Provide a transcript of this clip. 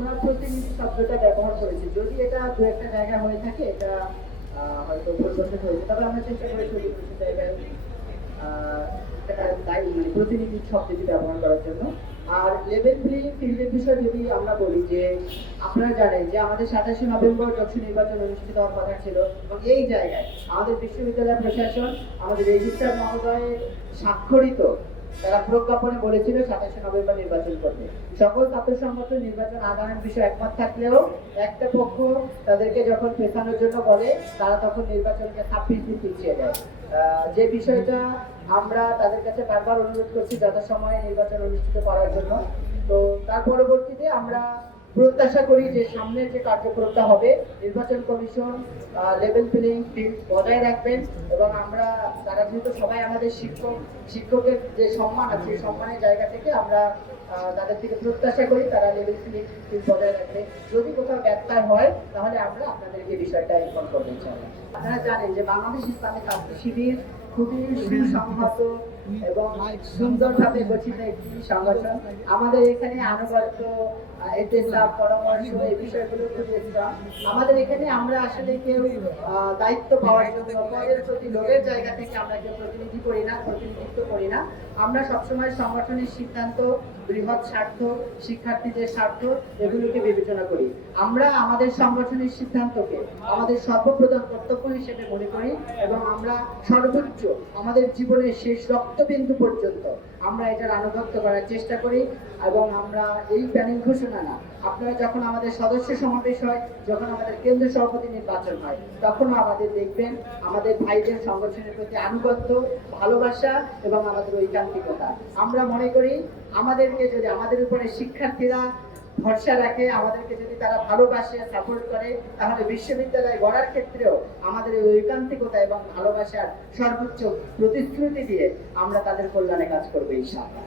আমরা প্রতিনিধি শব্দটা ব্যবহার করেছি। যদি এটা দু একটা জায়গা হয়ে থাকে, এটা হয়তো পরিবর্তন হয়েছে তবে আমরা চেষ্টা করেছি জায়গায় দায়ী মানে প্রতিনিধি শব্দটি ব্যবহার করার জন্য। আর লেভেল থ্রি ফিল্ডের বিষয়ে যদি আমরা বলি যে, আপনারা জানেন যে আমাদের সাতাশে নভেম্বর লোকসভা নির্বাচন অনুষ্ঠিত হওয়ার কথা ছিল, এবং এই জায়গায় আমাদের বিশ্ববিদ্যালয় প্রশাসন, আমাদের রেজিস্ট্রার মহোদয় স্বাক্ষরিত তারা প্রজ্ঞাপনে বলেছিল সাতাশে নভেম্বর নির্বাচন করবে। সকল ছাত্র সংগঠন নির্বাচন আদানের বিষয়ে একমত থাকলেও একটা পক্ষ তাদেরকে যখন পেছানোর জন্য বলে, তারা তখন নির্বাচনকে ছাব্বিশ দিন পিছিয়ে দেয়। যে বিষয়টা আমরা তাদের কাছে বারবার অনুরোধ করছি যথাসময়ে নির্বাচন অনুষ্ঠিত করার জন্য। তো তার পরবর্তীতে আমরা প্রত্যাশা করি যে সামনের যে কার্যক্রমটা হবে, নির্বাচন কমিশন লেভেল প্লেইং ফিল্ড বজায় রাখবেন এবং আমরা তারা যেহেতু সবাই আমাদের শিক্ষক, শিক্ষকের যে সম্মান আছে সম্মানের জায়গা থেকে আমরা তাদের থেকে প্রত্যাশা করি তারা লেভেল প্লেইং ফিল্ড বজায় রাখবে। যদি কোথাও ব্যত্যয় হয়, তাহলে আমরা আপনাদেরকে বিষয়টা ইনফর্ম করব ইনশাআল্লাহ। আপনারা জানেন যে বাংলাদেশ ইসলামিক ছাত্র শিবির খুবই সুসংহত এবং গঠিত একটি সংগঠন। আমাদের এখানে আনুগত্য, এতেসাব, পরামর্শ এই বিষয়গুলো আমাদের এখানে আমরা আসলে কেউ দায়িত্ব পাওয়ার জন্য প্রতি লোভের জায়গা থেকে আমরা কেউ প্রতিনিধি করি না, প্রতিনিধিত্ব করি না। আমরা সবসময় সংগঠনের সিদ্ধান্ত, বৃহৎ স্বার্থ, শিক্ষার্থীদের স্বার্থ এগুলোকে বিবেচনা করি। আমরা আমাদের সংগঠনের সিদ্ধান্তকে আমাদের সর্বপ্রধান কর্তব্য হিসেবে মনে করি এবং আমরা সর্বোচ্চ আমাদের জীবনের শেষ রক্তবিন্দু পর্যন্ত। আমরা এটার আনুগত্য করার চেষ্টা করি এবং আমরা এই প্যানেল ঘোষণা না। আপনারা যখন আমাদের সদস্য সমাবেশ হয়, যখন আমাদের কেন্দ্র সভাপতি নির্বাচন হয়, তখনও আমাদের দেখবেন আমাদের ভাইদের সংগঠনের প্রতি আনুগত্য, ভালোবাসা এবং আমাদের ঐকান্তিকতা। আমরা মনে করি আমাদেরকে যদি আমাদের উপরে শিক্ষার্থীরা ভরসা রাখে, আমাদেরকে যদি তারা ভালোবাসে সাপোর্ট করে, তাহলে বিশ্ববিদ্যালয় গড়ার ক্ষেত্রেও আমাদের এই ঐকান্তিকতা এবং ভালোবাসার সর্বোচ্চ প্রতিশ্রুতি দিয়ে আমরা তাদের কল্যাণে কাজ করব ইনশাআল্লাহ।